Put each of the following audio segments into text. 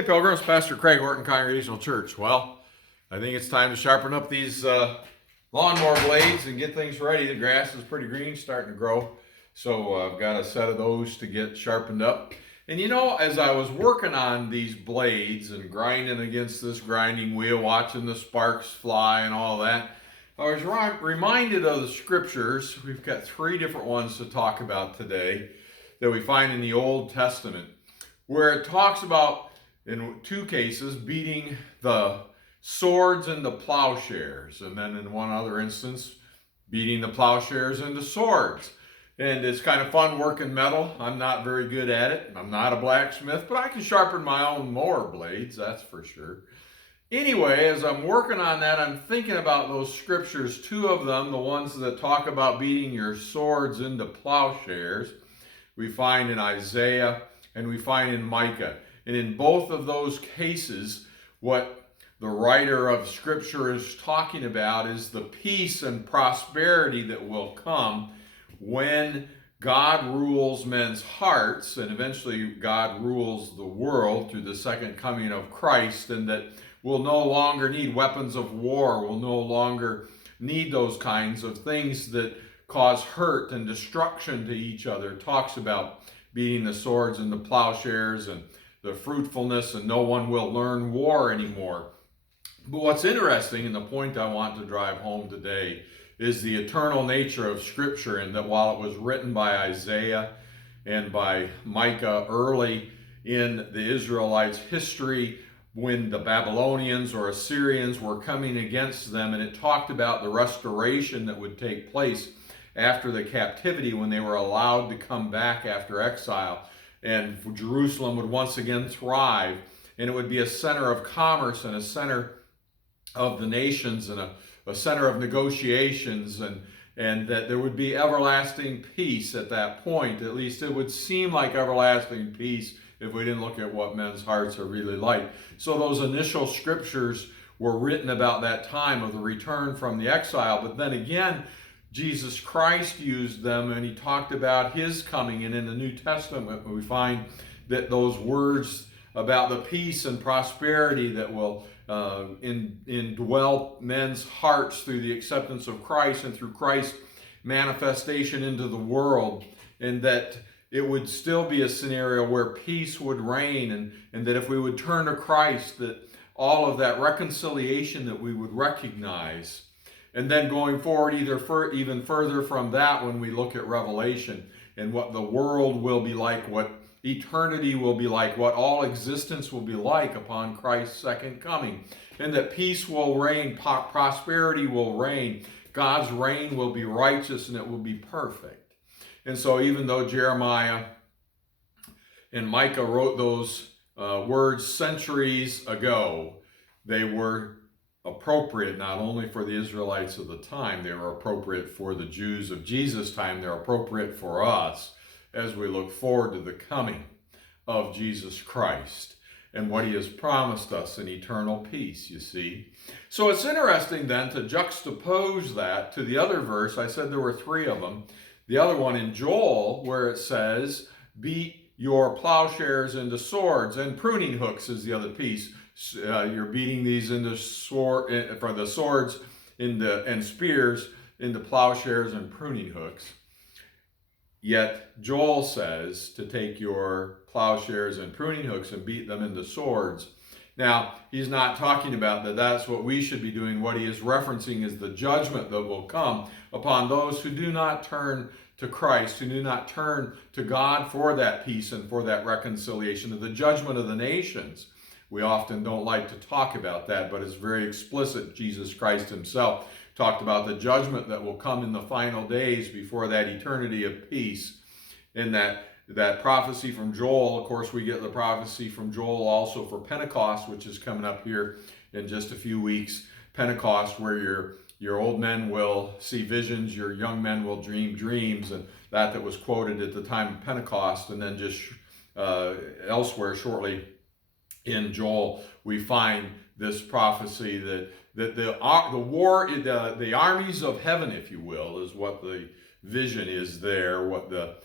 Hey Pilgrims, Pastor Craig, Orton Congregational Church. Well, I think it's time to sharpen up these lawnmower blades and get things ready. The grass is pretty green, starting to grow. So I've got a set of those to get sharpened up. And you know, as I was working on these blades and grinding against this grinding wheel, watching the sparks fly and all that, I was reminded of the scriptures. We've got three different ones to talk about today that we find in the Old Testament, where it talks about, in two cases, beating the swords into plowshares, and then in one other instance, beating the plowshares into swords. And it's kind of fun working metal. I'm not very good at it. I'm not a blacksmith, but I can sharpen my own mower blades, that's for sure. Anyway, as I'm working on that, I'm thinking about those scriptures, two of them, the ones that talk about beating your swords into plowshares, we find in Isaiah and we find in Micah. And in both of those cases, what the writer of Scripture is talking about is the peace and prosperity that will come when God rules men's hearts, and eventually God rules the world through the second coming of Christ, and that we'll no longer need weapons of war. We'll no longer need those kinds of things that cause hurt and destruction to each other. It talks about beating the swords into plowshares and the fruitfulness, and no one will learn war anymore. But what's interesting, and the point I want to drive home today, is the eternal nature of Scripture, and that while it was written by Isaiah and by Micah early in the Israelites' history, when the Babylonians or Assyrians were coming against them, and it talked about the restoration that would take place after the captivity when they were allowed to come back after exile. And Jerusalem would once again thrive, and it would be a center of commerce and a center of the nations and a center of negotiations, and that there would be everlasting peace at that point. At least it would seem like everlasting peace if we didn't look at what men's hearts are really like. So those initial scriptures were written about that time of the return from the exile, but then again, Jesus Christ used them, and he talked about his coming. And in the New Testament, we find that those words about the peace and prosperity that will indwell men's hearts through the acceptance of Christ and through Christ's manifestation into the world, and that it would still be a scenario where peace would reign, and that if we would turn to Christ, that all of that reconciliation that we would recognize. And then going forward, even further from that, when we look at Revelation and what the world will be like, what eternity will be like, what all existence will be like upon Christ's second coming, and that peace will reign, prosperity will reign, God's reign will be righteous, and it will be perfect. And so even though Jeremiah and Micah wrote those words centuries ago, they were appropriate not only for the Israelites of the time, they were appropriate for the Jews of Jesus' time, they're appropriate for us as we look forward to the coming of Jesus Christ and what he has promised us in eternal peace, you see. So it's interesting then to juxtapose that to the other verse. I said there were three of them. The other one in Joel, where it says, beat your plowshares into swords, and pruning hooks is the other piece. You're beating these into for the swords and spears into plowshares and pruning hooks. Yet Joel says to take your plowshares and pruning hooks and beat them into swords. Now, he's not talking about that that's what we should be doing. What he is referencing is the judgment that will come upon those who do not turn to Christ, who do not turn to God for that peace and for that reconciliation, of the judgment of the nations. We often don't like to talk about that, but it's very explicit. Jesus Christ himself talked about the judgment that will come in the final days before that eternity of peace. In that prophecy from Joel, of course, we get the prophecy from Joel also for Pentecost, which is coming up here in just a few weeks. Pentecost, where your old men will see visions, your young men will dream dreams, and that was quoted at the time of Pentecost. And then just elsewhere shortly in Joel, we find this prophecy that the armies of heaven, if you will, is what the vision is there, what the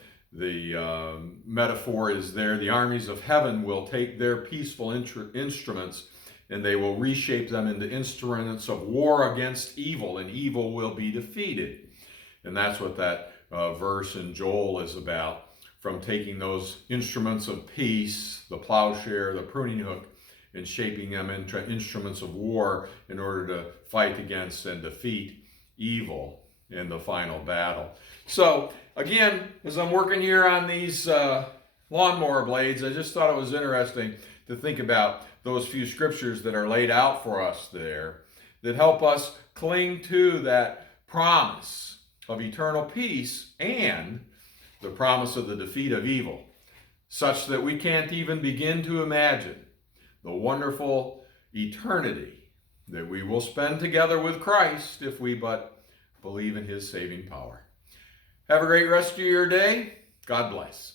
metaphor is there. The armies of heaven will take their peaceful instruments and they will reshape them into instruments of war against evil, and evil will be defeated. And that's what that verse in Joel is about, from taking those instruments of peace, the plowshare, the pruning hook, and shaping them into instruments of war in order to fight against and defeat evil in the final battle. So again, as I'm working here on these lawnmower blades, I just thought it was interesting to think about those few scriptures that are laid out for us there that help us cling to that promise of eternal peace and the promise of the defeat of evil, such that we can't even begin to imagine the wonderful eternity that we will spend together with Christ if we but believe in his saving power. Have a great rest of your day. God bless.